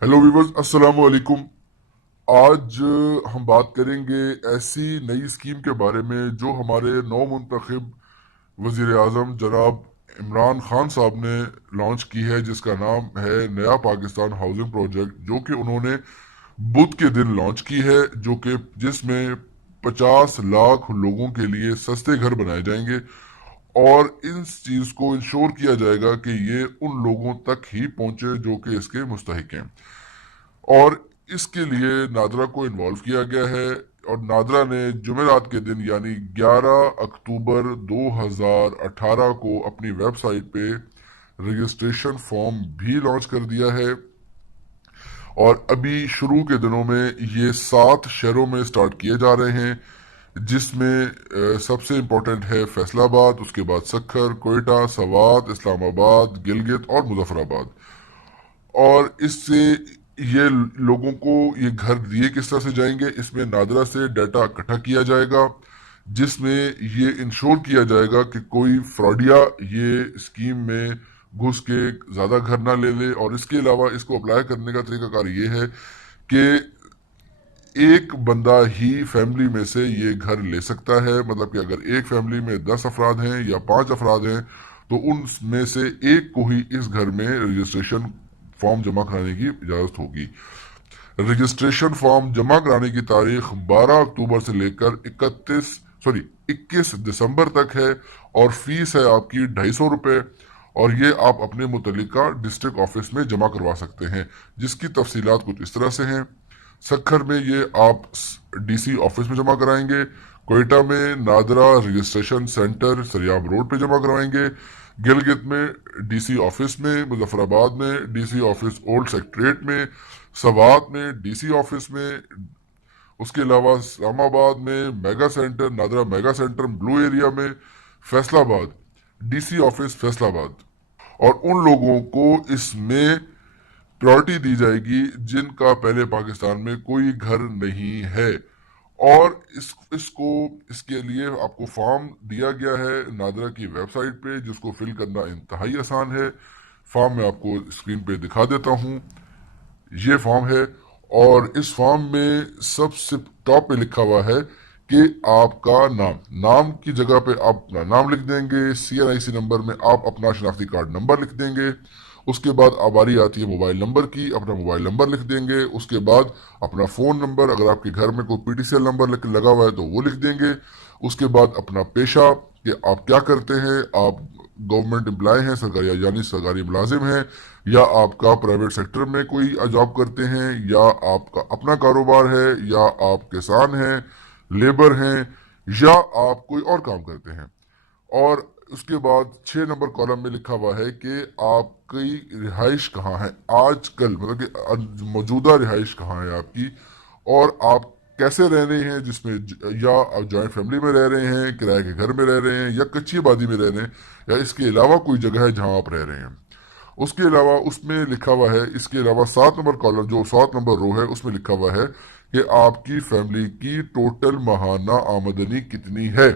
Hello viewers, अस्सलाम वालेकुम। आज हम बात करेंगे ऐसी नई स्कीम के बारे में जो हमारे नौ मुंतखब वजीर आज़म जनाब इमरान खान साहब ने लॉन्च की है, जिसका नाम है नया पाकिस्तान हाउसिंग प्रोजेक्ट, जो कि उन्होंने बुध के दिन लॉन्च की है। जो कि जिसमें 50 लाख लोगों के लिए सस्ते घर बनाए जाएंगे और इस चीज़ को इंश्योर किया जाएगा कि ये उन लोगों तक ही पहुंचे जो कि इसके मुस्तहिक हैं। और इसके लिए नादरा को इन्वॉल्व किया गया है और नादरा ने जुमेरात के दिन यानी 11 अक्टूबर 2018 को अपनी वेबसाइट पे रजिस्ट्रेशन फॉर्म भी लॉन्च कर दिया है। और अभी शुरू के दिनों में ये 7 शहरों में स्टार्ट किए जा रहे हैं, जिसमें सबसे इम्पोर्टेंट है फैसलाबाद, उसके बाद सखर, कोयटा, सवात, इस्लामाबाद, गिलगित और मुजफ्फराबाद। और इससे ये लोगों को ये घर दिए किस तरह से जाएंगे, इसमें नादरा से डाटा इकट्ठा किया जाएगा, जिसमें ये इंश्योर किया जाएगा कि कोई फ्रॉडिया ये स्कीम में घुस के ज़्यादा घर ना ले ले। और इसके अलावा इसको अप्लाई करने का तरीकाकार ये है कि एक बंदा ही फैमिली में से ये घर ले सकता है। मतलब कि अगर एक फैमिली में 10 अफराद हैं या 5 अफराद हैं तो उनमें से एक को ही इस घर में रजिस्ट्रेशन फॉर्म जमा कराने की इजाज़त होगी। रजिस्ट्रेशन फॉर्म जमा कराने की तारीख 12 अक्टूबर से लेकर 21 दिसंबर तक है और फीस है आपकी 250 रुपये। और ये आप अपने मुतल्लिका डिस्ट्रिक्ट ऑफिस में जमा करवा सकते हैं, जिसकी तफसीलात कुछ इस तरह से हैं। सखर में ये आप डीसी ऑफिस में जमा कराएंगे, कोयटा में NADRA registration centre Sariab road पे जमा करवाएंगे, गिलगित में डीसी ऑफिस में, मुजफ्फराबाद में डीसी ऑफिस ओल्ड सेक्रेटरीट में, सवात में डीसी ऑफिस में, उसके अलावा इस्लामाबाद में mega centre NADRA mega centre blue area में, फैसलाबाद डीसी ऑफिस फैसलाबाद। और उन लोगों को इसमें प्रायोरिटी दी जाएगी जिनका पहले पाकिस्तान में कोई घर नहीं है। और इसको इसके लिए आपको फॉर्म दिया गया है नादरा की वेबसाइट पे, जिसको फिल करना इंतहाई आसान है। फॉर्म मैं आपको स्क्रीन पे दिखा देता हूँ। ये फॉर्म है और इस फॉर्म में सबसे टॉप पे लिखा हुआ है कि आपका नाम, नाम की जगह पे आप अपना नाम लिख देंगे, CNIC नंबर में आप अपना शनाख्ती कार्ड नंबर लिख देंगे। उसके बाद बारी आती है मोबाइल नंबर की, अपना मोबाइल नंबर लिख देंगे। उसके बाद अपना फ़ोन नंबर, अगर आपके घर में कोई PTCL नंबर लगा हुआ है तो वो लिख देंगे। उसके बाद अपना पेशा कि आप क्या करते हैं, आप गवर्नमेंट एम्प्लॉय हैं, सरकारी यानी सरकारी मुलाजिम हैं, या आपका प्राइवेट सेक्टर में कोई जॉब करते हैं, या आपका अपना कारोबार है, या आप किसान हैं, लेबर हैं, या आप कोई और काम करते हैं। और उसके बाद 6 नंबर कॉलम में लिखा हुआ है कि आपकी रिहाइश कहाँ है आजकल, मतलब कि मौजूदा रिहाइश कहाँ है आपकी, और आप कैसे रह रहे हैं, जिसमें या आप जॉइंट फैमिली में रह रहे हैं, किराए के घर में रह रहे हैं, या कच्ची आबादी में रह रहे हैं, या इसके अलावा कोई जगह है जहां आप रह रहे हैं। उसके अलावा उसमें लिखा हुआ है, इसके अलावा 7 नंबर कॉलम जो 7 नंबर रो है उसमें लिखा हुआ है कि आपकी फैमिली की टोटल माहाना आमदनी कितनी है।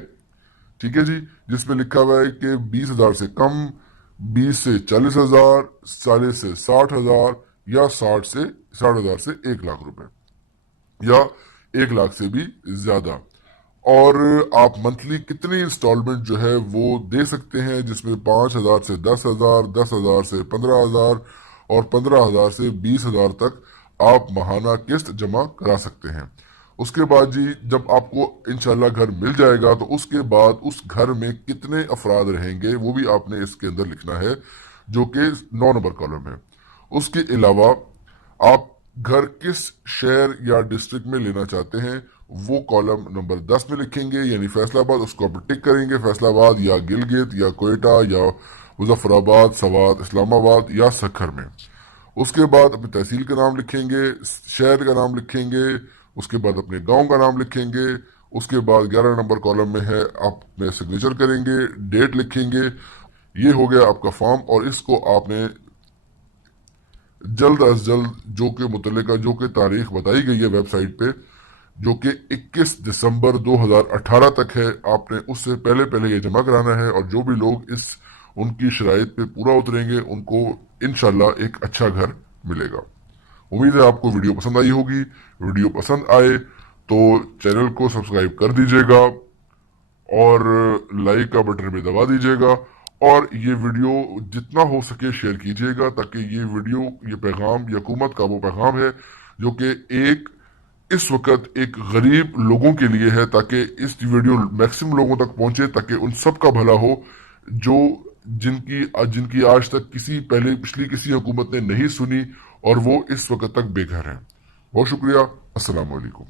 ठीक है जी। जिसमें लिखा हुआ है कि 20,000 से कम, 20 से 40,000, 40 से 60,000, या 60,000 से 1 लाख रुपए, या 1 लाख से भी ज्यादा। और आप मंथली कितनी इंस्टॉलमेंट जो है वो दे सकते हैं, जिसमें 5,000 से 10,000, 10,000 से 15,000 और 15,000 से 20,000 तक आप माहाना किस्त जमा करा सकते हैं। उसके बाद जी जब आपको इंशाल्लाह घर मिल जाएगा तो उसके बाद उस घर में कितने अफराद रहेंगे वो भी आपने इसके अंदर लिखना है, जो कि 9 नंबर कॉलम है। उसके अलावा आप घर किस शहर या डिस्ट्रिक्ट में लेना चाहते हैं वो कॉलम नंबर 10 में लिखेंगे, यानी फैसलाबाद, उसको आप टिक करेंगे, फैसलाबाद या गिलगित या कोयटा या मुजफ्फराबाद, सवात, इस्लामाबाद या सखर में। उसके बाद अपनी तहसील का नाम लिखेंगे, शहर का नाम लिखेंगे, उसके बाद अपने गांव का नाम लिखेंगे। उसके बाद 11 नंबर कॉलम में है आप अपने सिग्नेचर करेंगे, डेट लिखेंगे। ये हो गया आपका फॉर्म और इसको आपने जल्द अज जल्द जो कि मुतल्लिका जो कि तारीख बताई गई है वेबसाइट पे, जो कि 21 दिसंबर 2018 तक है, आपने उससे पहले पहले ये जमा कराना है। और जो भी लोग इस उनकी शराइत पे पूरा उतरेंगे उनको इंशाल्लाह एक अच्छा घर मिलेगा। उम्मीद है आपको वीडियो पसंद आई होगी। वीडियो पसंद आए तो चैनल को सब्सक्राइब कर दीजिएगा और लाइक का बटन भी दबा दीजिएगा, और ये वीडियो जितना हो सके शेयर कीजिएगा, ताकि ये वीडियो, ये पैगाम, ये हुकूमत का वो पैगाम है जो कि इस वक्त एक गरीब लोगों के लिए है, ताकि इस वीडियो मैक्सिमम लोगों तक पहुंचे, ताकि उन सब का भला हो जो जिनकी जिनकी आज तक पिछली किसी हुकूमत ने नहीं सुनी और वो इस वक्त तक बेघर हैं। बहुत शुक्रिया। अस्सलाम वालेकुम।